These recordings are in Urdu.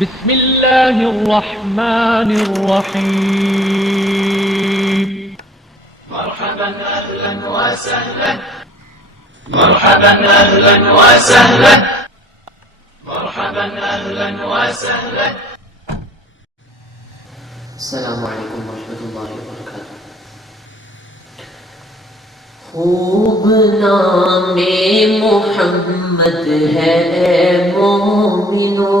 بسم الله الرحمن الرحيم. مرحبا أهلا وسهلا، مرحبا أهلا وسهلا، مرحبا أهلا وسهلا. السلام علیکم ورحمۃ اللہ وبرکاتہ. خوب نام محمد ہے اے مومنو،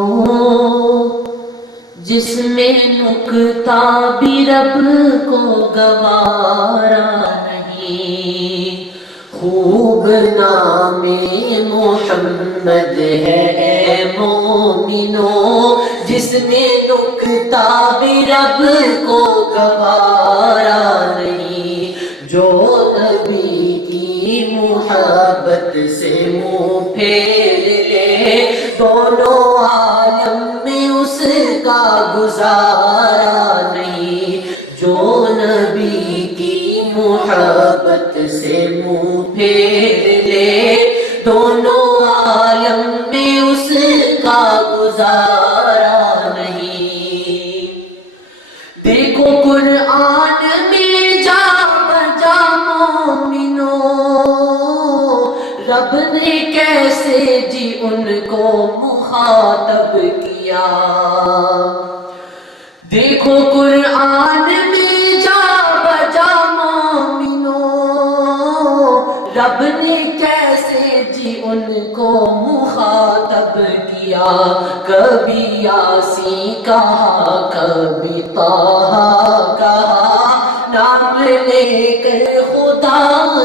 جس میں نکتہ بھی رب کو گوارا نہیں. خوب نام محمد ہے اے مومنو، جس میں نکتہ بھی رب کو گوارا نہیں. جو نبی کی محبت سے منہ پھیر لے، دونوں عالم میں اس کا گزارا نہیں. جو نبی کی محبت سے منہ پھیر لے، دونوں عالم میں اس کا گزارا نہیں. دیکھو قرآن میں جا بجا مومنو، رب نے کیسے جی ان کو مخاطب کیا. دیکھو قرآن میں جا بجا مومنو، رب نے کیسے جی ان کو مخاطب کیا. کبھی یاسین کہا، کبھی طہ کہا، نام لے کر خدا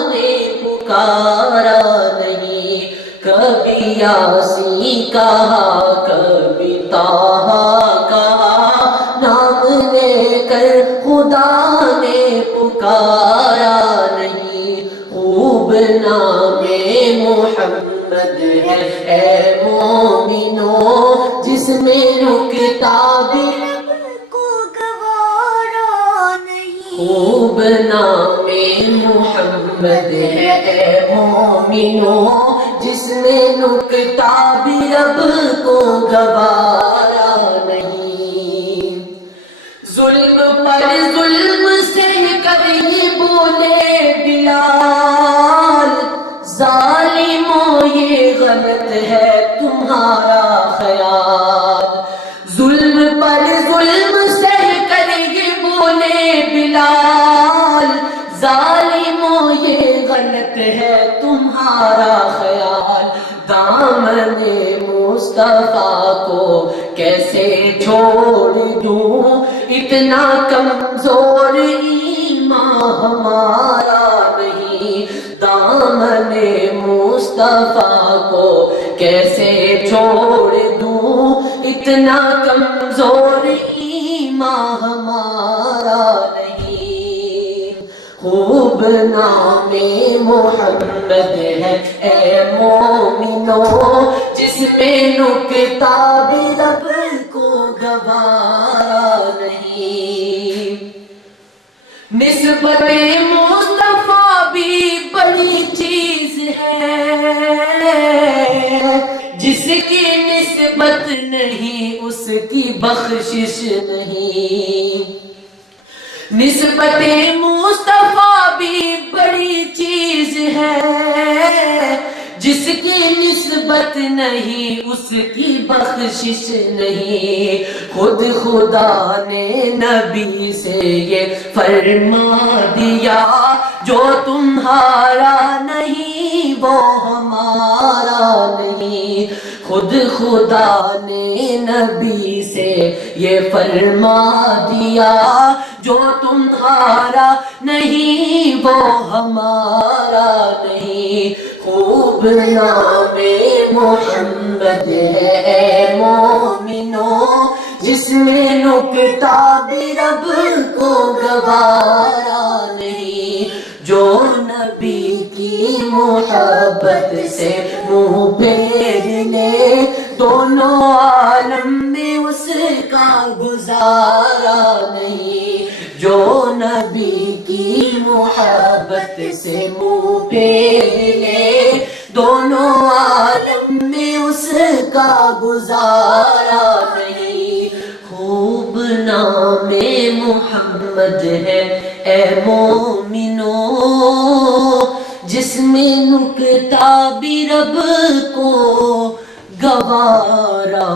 نے پکارا نہیں. کبھی یاسین کہا، کبھی طہ کہا، نام لے کر خدا نے پکارا نہیں. خوب نام محمد ہے اے مومنو، جس میں نکتہ بھی رب کو گوارا نہیں. خوب نام محمد ہے اے مومنو، جس میں نکتہ بھی رب کو گوارا نہیں. ظلم پر ظلم سے کبھی بولے بلال، ظالموں یہ غلط ہے تمہارا خیال. ظلم پر ظلم سے کبھی بولے بلال، ظالموں یہ غلط ہے تمہارا خیال. دامن مصطفیٰ کو کیسے چھوڑ دوں، اتنا کمزور ایمان ہمارا نہیں. دامن مصطفیٰ کو کیسے چھوڑ دوں، اتنا کمزور ایمان ہمارا نہیں. خوب نام محمد ہے اے مومنو، جس میں نکتہ بھی رب کو گوارا نہیں. نسبت مصطفیٰ بھی بڑی چیز ہے، جس کی نسبت نہیں اس کی بخشش نہیں. نسبت مصطفیٰ بھی بڑی چیز ہے، جس کی نسبت نہیں اس کی بخشش نہیں. خود خدا نے نبی سے یہ فرما دیا، جو تمہارا نہیں وہ ہمارا نہیں. خود خدا نے نبی سے یہ فرما دیا، جو تمہارا نہیں وہ ہمارا نہیں. خوب نام محمد ہے اے مومنو، جس میں نکتہ بھی رب کو گوارا نہیں. جو نبی کی محبت سے منہ پھیر لے، دونوں عالم میں اس کا گزارا نہیں. جو نبی کی محبت سے منہ پھیر لے، دونوں عالم میں اس کا گزارا نہیں. محمد ہے اے مومنو، جس میں نکتہ بھی رب کو گوارا